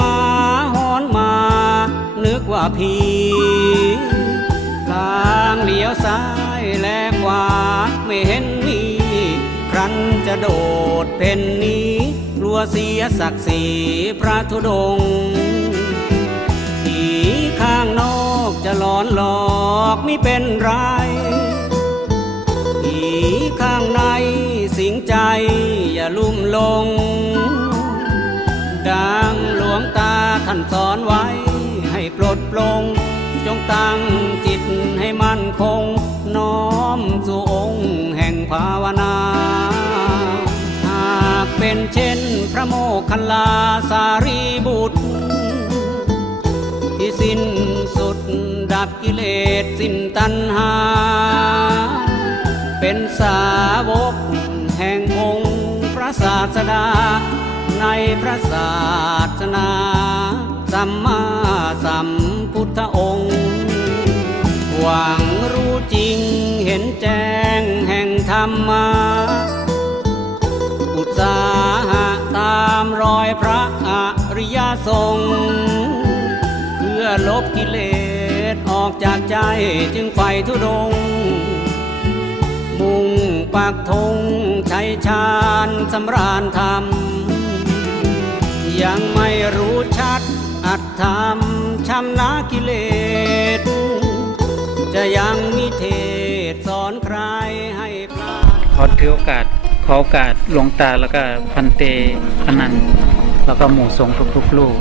มาหอนมา นึกว่าผีทางเลี้ยวซ้ายและขวาไม่เห็นมีครั้นจะโดดเป็นนี้กลัวเสียศักดิ์ศรีพระธุดงผีข้างนอกจะหลอนหลอกไม่เป็นไรผีข้างในสิงใจอย่าลุ่มลง ปลง จงตั้งจิตให้มั่นคง น้อมสู่องค์แห่งภาวนา หากเป็นเช่นพระโมคคัลลาสารีบุตร ที่สิ้นสุดดับกิเลสสิ้นตัณหา เป็นสาวกแห่งองค์พระศาสดาในพระศาสนา สัมมาสัมพุทธองค์ หวังรู้จริงเห็นแจ้งแห่งธรรมาอุตสาหะตามรอยพระอริยสงฆ์เพื่อลบกิเลสออกจากใจจึงไฟทุดง มุ่งปักธงชัยชาญสำราญธรรมยังไม่รู้ช ธรรมชำนากิเลส จะยังมีเทศสอนใครให้พลาดขอถือโอกาสขอโอกาสหลวงตาแล้วก็พันเตอนันต์แล้วก็หมู่สงฆ์ทุกๆลูก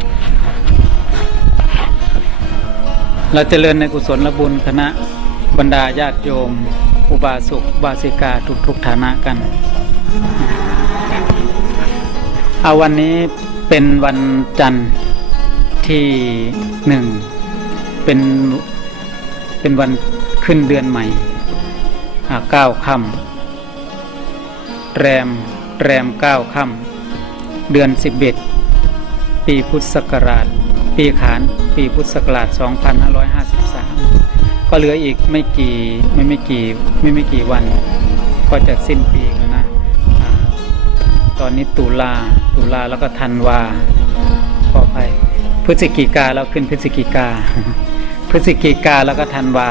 เราจเจริญในกุศลบุญคณะบรรดาญาติโยม อุบาสกบาสิกาทุกๆฐานะกันเอาวันนี้เป็นวันจันทร์ ที่หนึ่งเป็นเป็นวันขึ้นเดือนใหม่เก้าค่ำแรมแรมเก้าค่ำเดือนสิบเอ็ดปีพุทธศักราช ปีขานปีพุทธศักราช 2553 ก็เหลืออีกไม่กี่ไม่ไม่กี่ไม่ไม่กี่วัน ก็จะสิ้นปีแล้วนะอาตอนนี้ตุลาตุลาแล้วก็ธันวาขอไป พฤศจิกาแล้วขึ้นพฤศจิกา พฤศจิกาแล้วก็ธันวา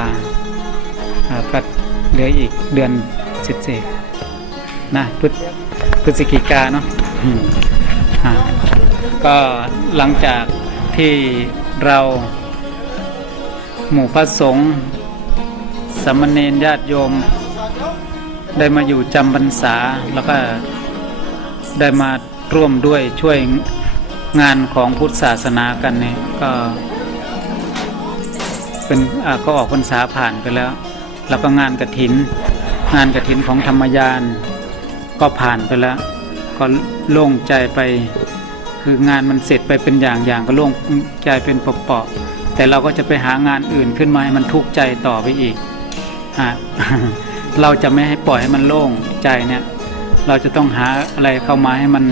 อ่าก็เหลืออีกเดือนสิบเศษนะพฤศพฤศจิกาเนาะอ่าก็หลังจากที่เราหมู่พระสงฆ์สามเณรญาติโยม ได้มาอยู่จำพรรษาแล้วก็ได้มาร่วมด้วยช่วย งานของพุทธศาสนากันเนี่ยก็เป็นอ่าก็ออกพรรษาผ่านไปแล้ว แล้วก็งานกระถิน งานกระถินของธรรมยานก็ผ่านไปแล้ว ก็โล่งใจไป คืองานมันเสร็จไปเป็นอย่างอย่างก็โล่งใจเป็นเปาะๆแต่เราก็จะไปหางานอื่นขึ้นมาให้มันทุกข์ใจต่อไปอีกฮะเราจะไม่ให้ปล่อยให้มันโล่งใจเนี่ย เราจะต้องหาอะไรเข้ามาให้มัน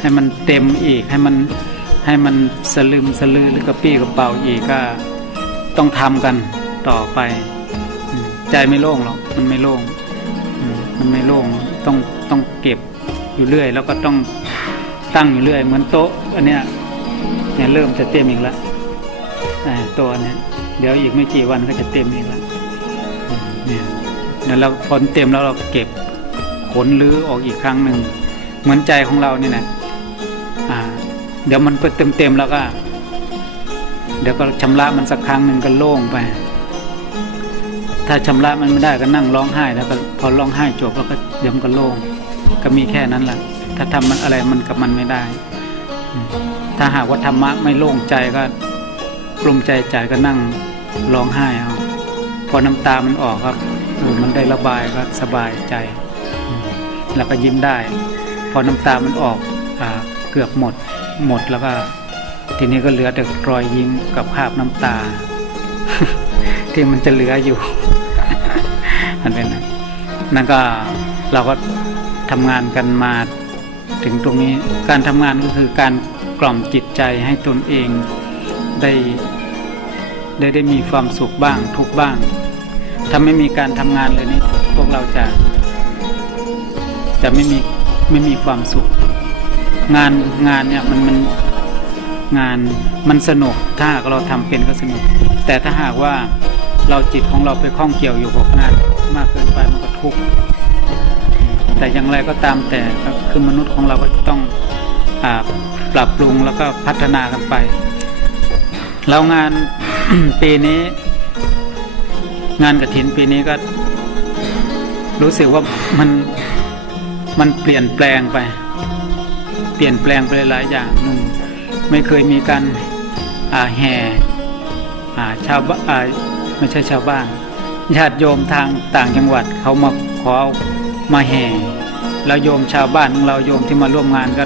ให้มันเต็มอีกให้มันให้มันสลึมสลือหรือกระปี้กระเป๋าอีกก็ต้องทำกันต่อไป ใจไม่โล่งหรอกมันไม่โล่งมันไม่โล่งต้องต้องเก็บอยู่เรื่อย แล้วก็ต้องตั้งอยู่เรื่อย เหมือนโต๊ะอันเนี้ยเนี่ยเริ่มจะเต็มอีกแล้วตัวเนี้ยเดี๋ยวอีกไม่กี่วันก็จะเต็มอีกแล้วเนี่ยแล้วเราพอเต็มแล้วเราเก็บขนรื้อออกอีกครั้งหนึ่งเหมือนใจของเราเนี่ยนะ เดี๋ยวมันไปเต็มๆแล้วก็ เดี๋ยวก็ชำระมันสักครั้งหนึ่งก็โล่งไป ถ้าชำระมันไม่ได้ก็นั่งร้องไห้ แล้วก็พอร้องไห้จบแล้วก็เดี๋ยวมันก็โล่งก็มีแค่นั้นแหละถ้าทำมันอะไรมันกับมันไม่ได้ ถ้าหากว่าธรรมะไม่โล่งใจก็กลุ้มใจใจก็นั่งร้องไห้เอาพอน้ำตามันออกครับเออมันได้ระบายก็สบายใจ แล้วก็ยิ้มได้ พอน้ำตามันออกอเกือบหมด หมดแล้วก็ทีนี้ก็เหลือแต่รอยยิ้มกับคาบน้ำตา ที่มันจะเหลืออยู่ อันนี้นะนั่นก็เราก็ทำงานกันมาถึงตรงนี้การทำงานก็คือการกล่อมจิตใจให้ตนเองได้ได้ได้มีความสุขบ้างทุกบ้าง ถ้าไม่มีการทำงานเลยนี่พวกเราจะ จะไม่มีไม่มีความสุข งานงานเนี่ยมันมันงานมันสนุกถ้าหากเราทำเป็นก็สนุก แต่ถ้าหากว่าเราจิตของเราไปข้องเกี่ยวอยู่กับงานมากเกินไปมันก็ทุกข์แต่อย่างไรก็ตามแต่ก็คือมนุษย์ของเราก็ต้องอปรับปรุงแล้วก็พัฒนากันไป แล้วงานปีนี้ งานกระถินปีนี้ก็ รู้สึกว่ามันมันเปลี่ยนแปลงไป เปลี่ยนแปลงไปหลายอย่างหนึ่งไม่เคยมีการอาแห่อ่าชาวบ้านไม่ใช่ชาวบ้านญาติโยมทางต่างจังหวัดเขามาขอมาแห่แล้วโยมชาวบ้านของเราโยมที่มาร่วมงานก็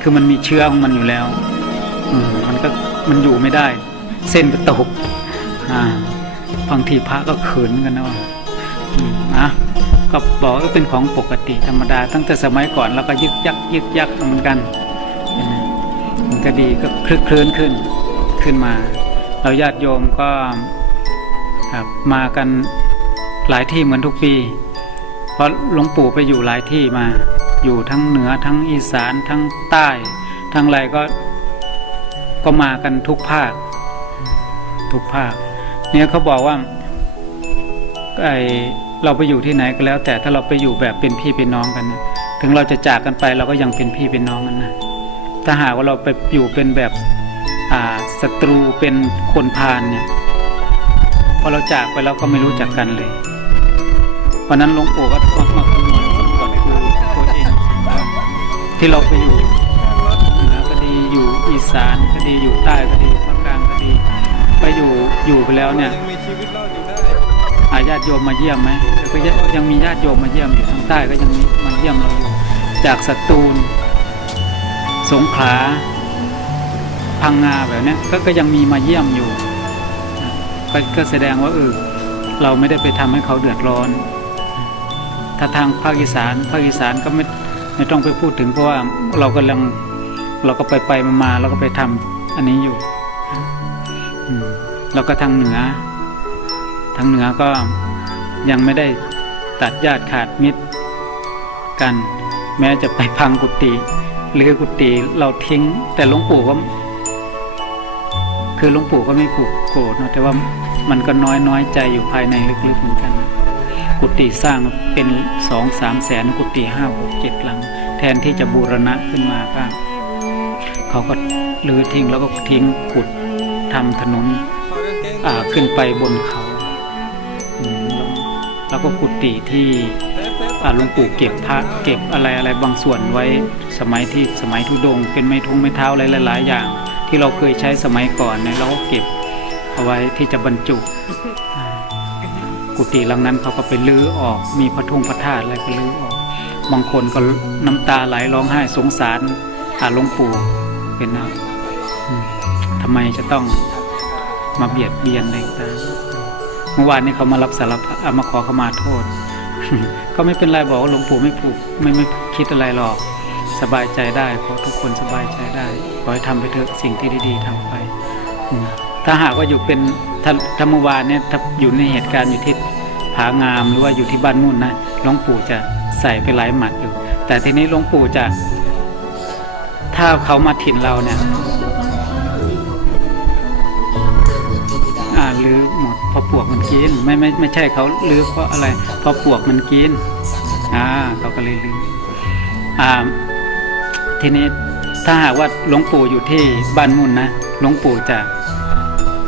คือมันมีเชื้อของมันอยู่แล้วมมันก็มันอยู่ไม่ได้ เส้นก็ตกบางทีพระก็เขินกันนะว่าอืมนะ ก็บอกว่าเป็นของปกติธรรมดา ตั้งแต่สมัยก่อนเราก็ยึกยักยึกยักเหมือนกันมันก็ดีก็คลึกคลื้นขึ้นขึ้นมา เราญาติโยมก็มากันหลายที่เหมือนทุกปี เพราะหลวงปู่ไปอยู่หลายที่มา อยู่ทั้งเหนือทั้งอีสานทั้งใต้ ทั้งอะไรก็ก็มากันทุกภาค ทุกภาค เนี่ยเขาบอกว่าไอ เราไปอยู่ที่ไหนก็แล้ว แต่ถ้าเราไปอยู่แบบเป็นพี่เป็นน้องกันนะถึงเราจะจากกันไปเราก็ยังเป็นพี่เป็นน้องกันนะถ้าหากว่าเราไปอยู่เป็นแบบอ่าศัตรูเป็นคนพาลเนี่ยพอเราจากไปเราก็ไม่รู้จักกันเลยเพราะนั้นหลวงปู่ก็มามาคำนวณก่อนคือตัวเองที่เราไปอยู่เหนือก็ดีอยู่อีสานก็ดีอยู่ใต้ก็ดีอยู่ภาคกลางก็ดี ไปอยู่อยู่ไปแล้วเนี่ยาญาติโยมมาเยี่ยมไหมก็ยังมีญาติโยมมาเยี่ยมอยู่ทางใต้ก็ยังมีมาเยี่ยมเราอยู่จากสตูล สงขลาพังงาแบบนี้ก็ก็ยังมีมาเยี่ยมอยู่ก็ก็แสดงว่าเออเราไม่ได้ไปทำให้เขาเดือดร้อน ถ้าทางภาคอีสานภาคอีสานก็ไม่ไม่ต้องไปพูดถึงเพราะว่าเรากำลังเราก็ไปไปมามาเราก็ไปทำอันนี้อยู่อืมแล้วก็ทางเหนือ ทางเหนือก็ยังไม่ได้ตัดญาติขาดมิตรกัน แม้จะไปพังกุฏิหรือกุฏิเราทิ้ง แต่หลวงปู่ก็คือหลวงปู่ก็ไม่ผูกโกรธนะแต่ว่ามันก็น้อยน้อยใจอยู่ภายในลึกๆเหมือนกัน กุฏิสร้างเป็นสองสามแสนกุฏิห้าหกเจ็ดหลัง แทนที่จะบูรณะขึ้นมาก็เขาก็ลือทิ้งแล้วก็ทิ้งขุดทำถนนขึ้นไปบนเขา แล้วก็กุฏิที่อาหลวงปู่เก็บพระเก็บอะไรอะไรบางส่วนไว้สมัยที่สมัยทุดง เป็นไม้ทงไม้เท้าอะไรหลาย ๆ อย่าง ที่เราเคยใช้สมัยก่อนเนี่ยเราก็เก็บเอาไว้ที่จะบรรจุกุฏิหลังนั้นเขาก็ไปลื้อออกมีพระทุ่งพระธาตุอะไรก็ลื้อออก บางคนก็น้ำตาไหลร้องไห้สงสารอาหลวงปู่เป็นนะทำไมจะต้องมาเบียดเบียนอะไรต่าง เมื่อวานนี้เขามารับสารภาพอะมาขอขมาโทษ ก็ไม่เป็นไรบอกว่าหลวงปู่ไม่ผูกไม่ไม่คิดอะไรหรอกสบายใจได้เพราะทุกคนสบายใจได้ขอให้ทำไปเถอะสิ่งที่ดี ๆทำไป ถ้าหากว่าอยู่เป็นถ้าถ้าเมื่อวานเนี่ยถ้าอยู่ในเหตุการณ์อยู่ที่ผางามหรือว่าอยู่ที่บ้านมุ่นนะหลวงปู่จะใส่ไปหลายหมัดอยู่ แต่ทีนี้หลวงปู่จะ ถ้าเขามาถิ่นเราเนี่ย อ่าลือหมด ราะปวกมันกิน ไม่ไม่ไม่ใช่เขาลือเพราะอะไรเพราะปวกมันกินอ่าเขาก็เลยลืออ่าทีนี้ถ้าหากว่าหลวงปู่อยู่ที่บ้านมุ่นนะหลวงปู่จะ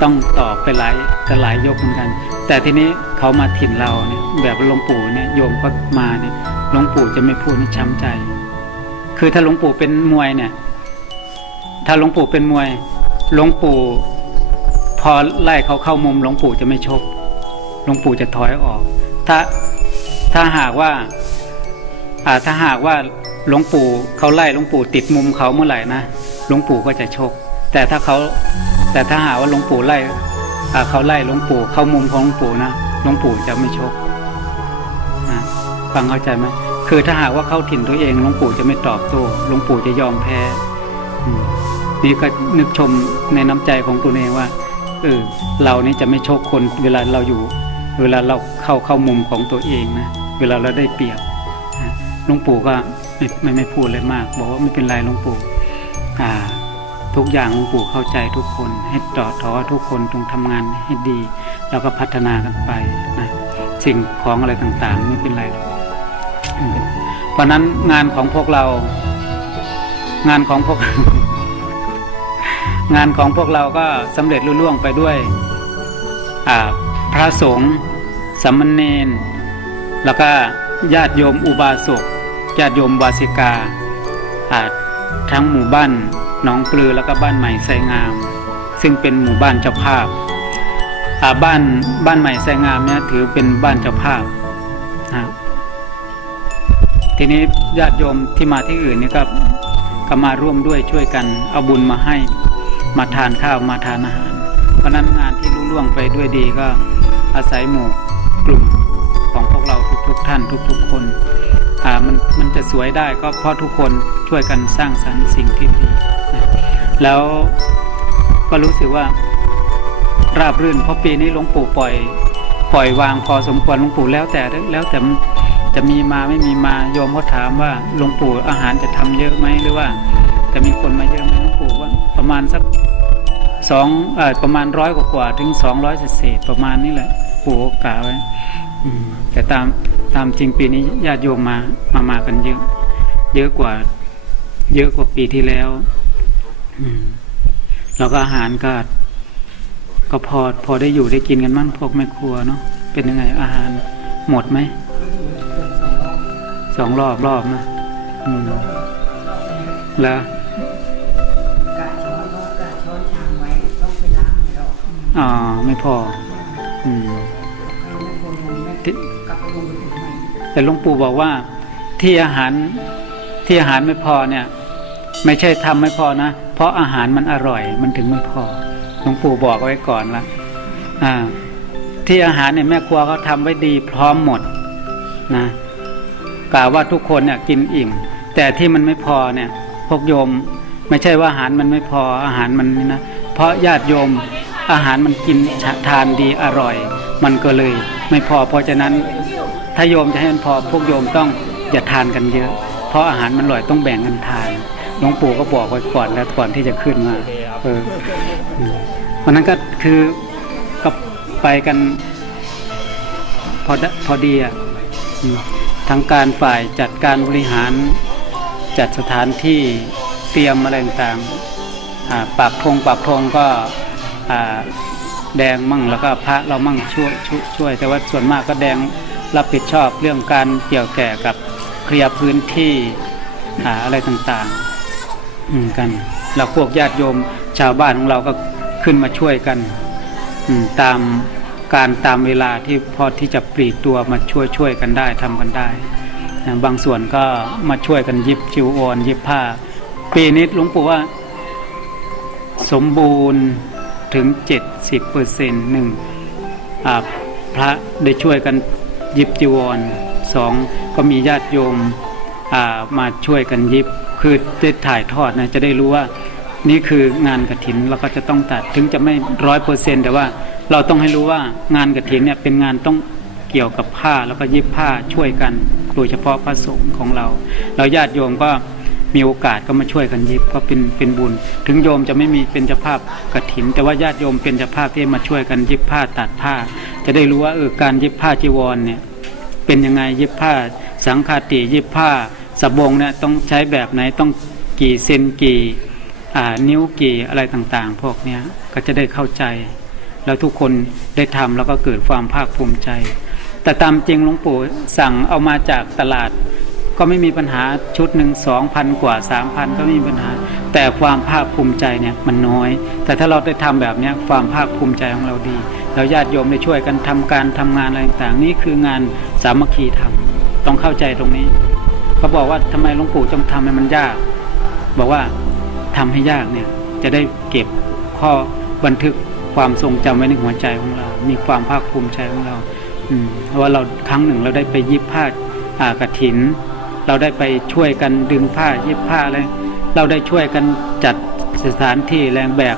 ต้องตอบไปหลายจะหลายยกเหมือนกัน แต่ทีนี้เขามาถิ่นเราเนี่ยแบบหลวงปู่เนี่ยโยมก็มาเนี่ยหลวงปู่จะไม่พูดนี่ช้ำใจ คือถ้าหลวงปู่เป็นมวยเนี่ย ถ้าหลวงปู่เป็นมวยหลวงปู่ อไล่เขาเข้ามุมหลวงปู่จะไม่ชกหลวงปู่จะถอยออก ถ้าถ้าหากว่าอ่าถ้าหากว่าหลวงปู่เขาไล่หลวงปู่ติดมุมเขาเมื่อไหร่นะหลวงปู่ก็จะชก แต่ถ้าเขาแต่ถ้าหากว่าหลวงปู่ไล่เขาไล่หลวงปู่เข้ามุมของหลวงปู่นะหลวงปู่จะไม่ชกนะฟังเข้าใจไหมคือถ้าหากว่าเข้าถิ่นตัวเองหลวงปู่จะไม่ตอบโต้หลวงปู่จะยอมแพ้มนี่ก็นึกชมในน้ำใจของตัวเองว่า เออเรานี่จะไม่โชคคนเวลาเราอยู่ เวลาเราเข้าเข้ามุมของตัวเองนะเวลาเราได้เปรียบหลวงปู่ก็ไม่ไม่ไม่พูดเลยมาก บอกว่าไม่เป็นไรหลวงปู่อ่า ทุกอย่างหลวงปู่เข้าใจทุกคน ให้ต่อท้อทุกคนจงทำงานให้ดี แล้วก็พัฒนากันไปนะสิ่งของอะไรต่างๆ ไม่เป็นไรเพราะฉะนั้นงานของพวกเรา งานของพวก งานของพวกเราก็สำเร็จลุล่วงไปด้วยพระสงฆ์สามเณรแล้วก็ญาติโยมอุบาสกญาติโยมวาสิกาทั้งหมู่บ้านหนองปลือแล้วก็บ้านใหม่ไซงาม ซึ่งเป็นหมู่บ้านเจ้าภาพาบ้านบ้านใหม่ไซงามเนี่ยถือเป็นบ้านเจ้าภาพนะทีนี้ญาติโยมที่มาที่อื่นนี่ก็ก็มาร่วมด้วยช่วยกันเอาบุญมาให้ มาทานข้าวมาทานอาหาร เพราะนั้นงานที่รุ่ล่วงไปด้วยดีก็อาศัยหมู่กลุ่มของพวกเราทุกๆทท่านทุก ๆ คนอ่ามันมันจะสวยได้ก็เพราะทุกคนช่วยกันสร้างสรรค์สิ่งที่ดีนะแล้วก็รู้สึกว่าราบรื่นเพราะปีนี้หลวงปู่ปล่อย ปล่อยวางพอสมควรหลวงปู่แล้วแต่แล้วแต่จะมีมาไม่มีมาโยมเขาถามว่าหลวงปู่อาหารจะทำเยอะไหมหรือว่า จะมีคนมาเยอะไหมหลวงปู่ว่าประมาณสัก สองอประมาณร้อยกว่าถึงสองร้อยเศษประมาณนี้แหละปู่กล่าวไว้แต่ตามตามจริงปีนี้ญาติโยมมามามากันเยอะ เยอะกว่า เยอะกว่าปีที่แล้วแล้วก็อาหารก็ก็พอพอได้อยู่ได้กินกันมั่งพวกแม่ครัวเนาะเป็นยังไงอาหารหมดไหมสองรอบรอบนะอืมแล้ว อกอืมอ่าไม่พอ อืมข้าวไม่พอลงแม่ที่กลับไปลงไปถึงใหม่แต่หลวงปู่บอกว่า ที่อาหารที่อาหารไม่พอเนี่ย ไม่ใช่ทำไม่พอนะ เพราะอาหารมันอร่อย มันถึงไม่พอหลวงปู่บอกไว้ก่อนละอ่า ที่อาหารเนี่ยแม่ครัวเขาทำไว้ดีพร้อมหมด นะกล่าวว่าทุกคนเนี่ยกินอิ่ม แต่ที่มันไม่พอเนี่ยพวกโยม ไม่ใช่ว่าอาหารมันไม่พออาหารมันนี่นะเพราะญาติโยม อาหารมันกินทานดีอร่อย มันก็เลยไม่พอเพราะฉะนั้นถ้าโยมจะให้มันพอพวกโยมต้องอย่าทานกันเยอะ เพราะอาหารมันอร่อยต้องแบ่งกันทานหลวงปู่ก็บอกไว้ก่อนแล้วก่อนที่จะขึ้นมาเอออืมเพราะนั้นก็คือก็ไปกันพอดพอดีอะทั้งการฝ่ายจัดการบริหารจัดสถานที่เตรียมอะไรต่างๆปากพงปากพงก็ แดงมั่งแล้วก็พระเรามั่งช่วยช่วยช่วย แต่ว่าส่วนมากก็แดงรับผิดชอบเรื่องการเกี่ยวแก่กับเคลียร์พื้นที่อ่าอะไรต่างๆกันแล้วพวกญาติโยมชาวบ้านของเราก็ขึ้นมาช่วยกันตามการตามเวลาที่พอที่จะปลีกตัวมาช่วยช่วยกันได้ทำกันได้บางส่วนก็มาช่วยกันยิบจิวออนยิบผ้า ปีนี้หลวงปู่ว่า สมบูรณ์ ถึง 70เปอร์เซ็นต์หนึ่งพระได้ช่วยกันยิบจีวรสองก็มีญาติโยมมาช่วยกันยิบ คือได้ถ่ายทอดนะจะได้รู้ว่านี่คืองานกระถินเราก็จะต้องตัดถึงจะไม่ร้อยเปอร์เซ็นต์แต่ว่าเราต้องให้รู้ว่างานกระถินเนี่ยเป็นงานต้องเกี่ยวกับผ้าแล้วก็ยิบผ้าช่วยกัน โดยเฉพาะพระสงฆ์ของเรา เราญาติโยมก็ มีโอกาสก็มาช่วยกันยิบก็เป็นเป็นบุญ ถึงโยมจะไม่มีเป็นเจ้าภาพกระถิน แต่ว่าญาติโยมเป็นเจ้าภาพที่มาช่วยกันยิบผ้าตัดผ้า จะได้รู้ว่าเออการยิบผ้าจีวรเนี่ยเป็นยังไงยิบผ้า สังฆาติยิบผ้าสบงเนี่ยต้องใช้แบบไหนต้องกี่เซนกี่อ่านิ้วกี่อะไรต่างๆ พวกเนี้ยก็จะได้เข้าใจ แล้วทุกคนได้ทำแล้วก็เกิดความภาคภูมิใจ แต่ตามจริงหลวงปู่สั่งเอามาจากตลาด ก็ไม่มีปัญหาชุดหนึ่งสองพันกว่าสามพันก็ไม่มีปัญหา แต่ความภาคภูมิใจเนี่ยมันน้อย แต่ถ้าเราได้ทำแบบนี้ความภาคภูมิใจของเราดี เราญาติโยมได้ช่วยกันทำการทำงานอะไรต่างๆนี่คืองานสามัคคีธรรมต้องเข้าใจตรงนี้เขาบอกว่าทำไมหลวงปู่ต้องทำให้มันยาก บอกว่าทำให้ยากเนี่ยจะได้เก็บข้อบันทึกความทรงจำไว้ในหัวใจของเรา มีความภาคภูมิใจของเราเพราะว่าเราครั้งหนึ่งเราได้ไปยิบผ้าอ่ากระถิน เราได้ไปช่วยกันดึงผ้าเยิบผ้าอะไรเราได้ช่วยกันจัดสถานที่แรงแบบ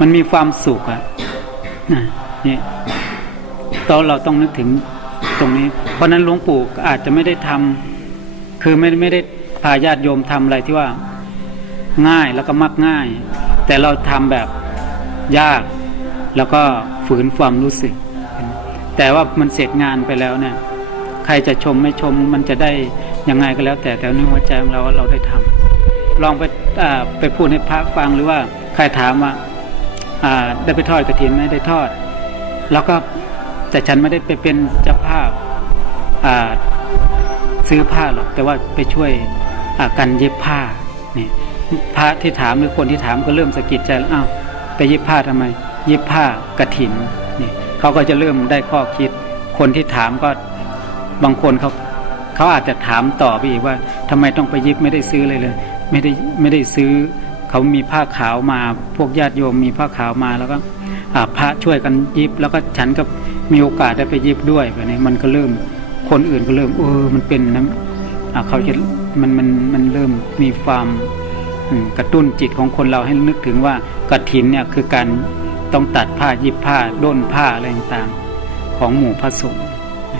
มันมีความสุขอะนะนี่ตอนเราต้องนึกถึงตรงนี้ เพราะนั้นหลวงปู่อาจจะไม่ได้ทำคือไม่ไม่ได้พาญาติโยมทำอะไรที่ว่าง่ายแล้วก็มักง่าย แต่เราทำแบบยาก แล้วก็ฝืนความรู้สึก แต่ว่ามันเสร็จงานไปแล้วเนี่ย ใครจะชมไม่ชมมันจะได้ ยังไงก็แล้วแต่แต่ในหัวใจของเราว่าเราได้ทำลองไปไปพูดให้พระฟังหรือว่าใครถามว่าได้ไปทอดกระถินไหมได้ทอด แล้วก็แต่ฉันไม่ได้ไปเป็นเจ้าภาพซื้อผ้าหรอกแต่ว่าไปช่วยกันเย็บผ้านี่พระที่ถามหรือคนที่ถามก็เริ่มสะกิดใจแล้วอ้าวไปเย็บผ้าทำไม เย็บผ้ากระถินนี่เขาก็จะเริ่มได้ข้อคิด คนที่ถามก็บางคนเขา เขาอาจจะถามต่อไปอีกว่าทำไมต้องไปเย็บไม่ได้ซื้อเลยเลย ไม่ได้ไม่ได้ซื้อ เขามีผ้าขาวมาพวกญาติโยมมีผ้าขาวมาแล้วก็อาพระช่วยกันยิบ แล้วก็ฉันก็มีโอกาสได้ไปยิบด้วยแบบนี้มันก็เริ่มคนอื่นก็เริ่มเออมันเป็นนะเขาจะมันมันมันเริ่มมีความกระตุ้นจิตของคนเราให้นึกถึงว่ากฐินเนี่ยคือการต้องตัดผ้ายิบผ้าด้นผ้าอะไรต่างๆ ของหมู่พระสงฆ์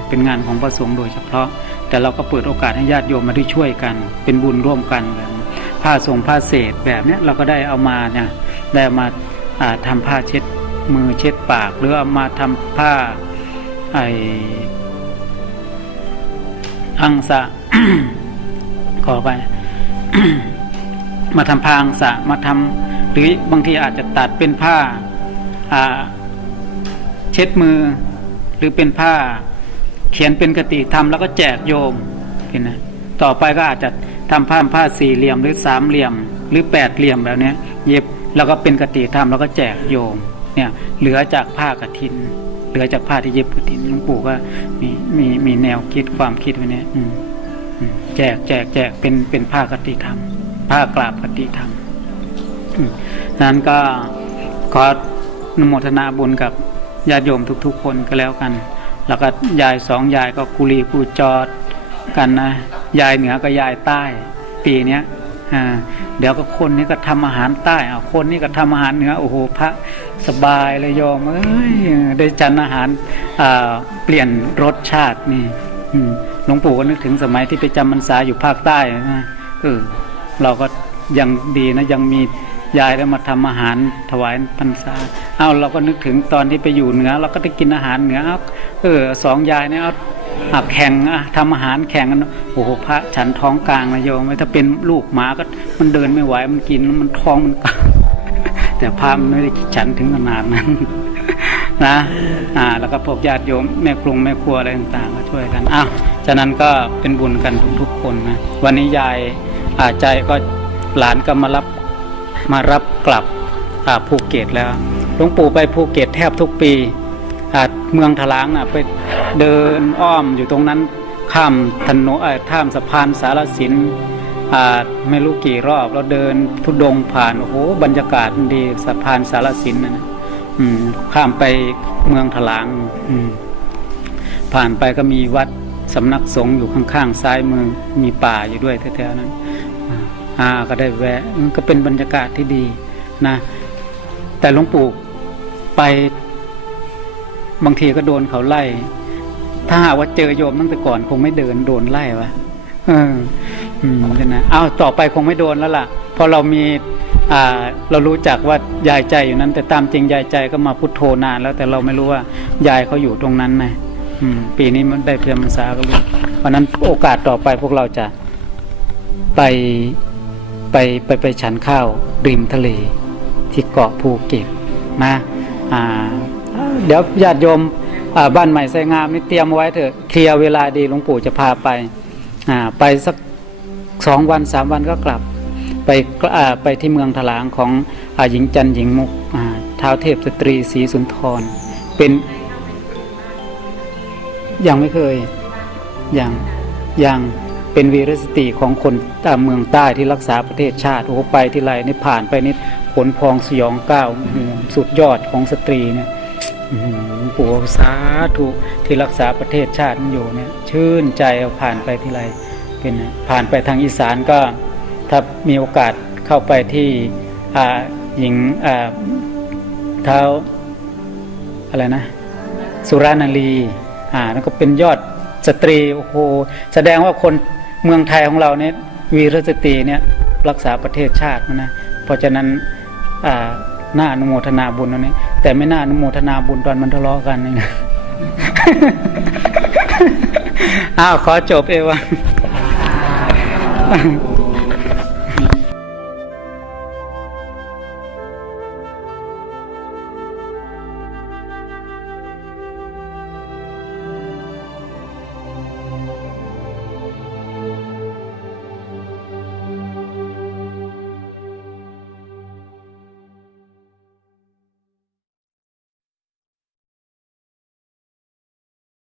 เป็นงานของพระสงฆ์โดยเฉพาะ แต่เราก็เปิดโอกาสให้ญาติโยมมาได้ช่วยกัน เป็นบุญร่วมกันแบบผ้าทรงผ้าเศษแบบเนี้ยเราก็ได้เอามาเนี่ยได้เอามาอ่าทำผ้าเช็ดมือเช็ดปาก หรือเอามาทำผ้าไออังสะขอไป มาทำผ้าอังสะมาทำหรือบางทีอาจจะตัดเป็นผ้าเช็ดมือ หรือเป็นผ้า เขียนเป็นกติธรรมแล้วก็แจกโยมเห็นนะต่อไปก็อาจจะทำผ้าผ้าสี่เหลี่ยมหรือสามเหลี่ยม หรือแปดเหลี่ยมแบบนี้เย็บแล้วก็เป็นกติธรรมแล้วก็แจกโยมเนี่ยเหลือจากผ้ากฐิน เหลือจากผ้าที่เย็บกฐินหลวงปู่ก็มีมีมีแนวคิดความคิดไว้เนี่ยแจกแจกแจกเป็นเป็นผ้ากติธรรม ผ้ากราบกติธรรมนั้นก็ขออนุโมทนาบุญกับญาติโยมทุกๆคนก็แล้วกัน แล้วก็ยายสองยายก็กุลีกูจอดกันนะ ยายเหนือก็ยายใต้ ปีเนี้ยเดี๋ยวก็คนนี้ก็ทำอาหารใต้อะคนนี้ก็ทำอาหารเหนือโอ้โหพระสบายเลยโยมเอ้ยได้จันอาหารเปลี่ยนรสชาตินี่หลวงปู่ก็นึกถึงสมัยที่ไปจำพรรษาอยู่ภาคใต้นะเออเราก็ยังดีนะยังมี ยายได้มาทำอาหารถวายพรรษาเอาเราก็นึกถึงตอนที่ไปอยู่เหนือเราก็ได้กินอาหารเหนือเอาเอสองยายเนี่ยเอาอะแข่งอะทำอาหารแข่งกันโอ้โหพระฉันท้องกลางนะโยมถ้าเป็นลูกหมาก็มันเดินไม่ไหวมันกินแล้วมันท้องมันกลางแต่พระมันไม่ได้ฉันถึงขนาดนั้นนะอ่าแล้วก็พวกญาติโยมแม่ครุงแม่ครัวอะไรต่างๆก็ช่วยกันอ้าวฉะนั้นก็เป็นบุญกันทุกๆคนนะวันนี้ยายอาใจก็หลานก็มารับ มารับกลับภูเก็ตแล้วหลวงปู่ไปภูเก็ตแทบทุกปีเมืองถลางนะไปเดินอ้อมอยู่ตรงนั้นข้ามถนนเอ่อข้ามสะพานสารสินไม่รู้กี่รอบเราเดินทุดงผ่านโอ้โหบรรยากาศดีสะพานสารสินนะนข้ามไปเมืองถลางผ่านไปก็มีวัดสำนักสงฆ์อยู่ข้างๆซ้ายมือมีป่าอยู่ด้วยแถวๆนั้น อ่าก็ได้แวะก็เป็นบรรยากาศที่ดีนะ แต่หลวงปู่ไปบางทีก็โดนเขาไล่ ถ้าหากว่าเจอโยมตั้งแต่ก่อนคงไม่เดินโดนไล่วะเอออืมเดี๋ยวนะเอาต่อไปคงไม่โดนแล้วล่ะพราะเรามีอ่าเรารู้จักว่ายายใจอยู่นั้น แต่ตามจริงยายใจก็มาพุทโธนานแล้ว แต่เราไม่รู้ว่ายายเขาอยู่ตรงนั้นไงอืมปีนี้มันได้เพียงพรรษาก็รู้เพราะนั้นโอกาสต่อไปพวกเราจะไป ไปไปไปฉันข้าวริมทะเล ที่เกาะภูเก็ตนะอ่าเดี๋ยวญาติโยมบ้านใหม่ไซงามนี่เตรียมไว้เถอะเคลียร์เวลาดีหลวงปู่จะพาไปอ่าไปสักสองวันสามวันก็กลับ ไปไปที่เมืองถลางของอหญิงจันหญิงมุกท้าวเทพสตรีศรีสุนทร เป็นยังไม่เคยยังยัง เป็นวีรสตรีของคนตามเมืองใต้ที่รักษาประเทศชาติโอ้ไปที่ไรนี่ผ่านไปนี่ขนพองสยองก้าวสุดยอดของสตรีเนี่ยปู่สาธุที่รักษาประเทศชาติอยู่เนี่ยชื่นใจเอาผ่านไปที่ไรเป็นผ่านไปทางอีสานก็ถ้ามีโอกาสเข้าไปที่อ่าหญิงอ่าเท้าอะไรนะ สุรานารีอ่าแล้วก็เป็นยอดสตรีโอ้โหแสดงว่าคน เมืองไทยของเราเนี่ยวีรสตรีเนี่ยรักษาประเทศชาตินะเพราะฉะนั้นหน้าอนุโมทนาบุญตรงนี้ แต่ไม่น่าอนุโมทนาบุญตอนมันทะเลาะกันนี่นะอ้าวขอจบเอวัง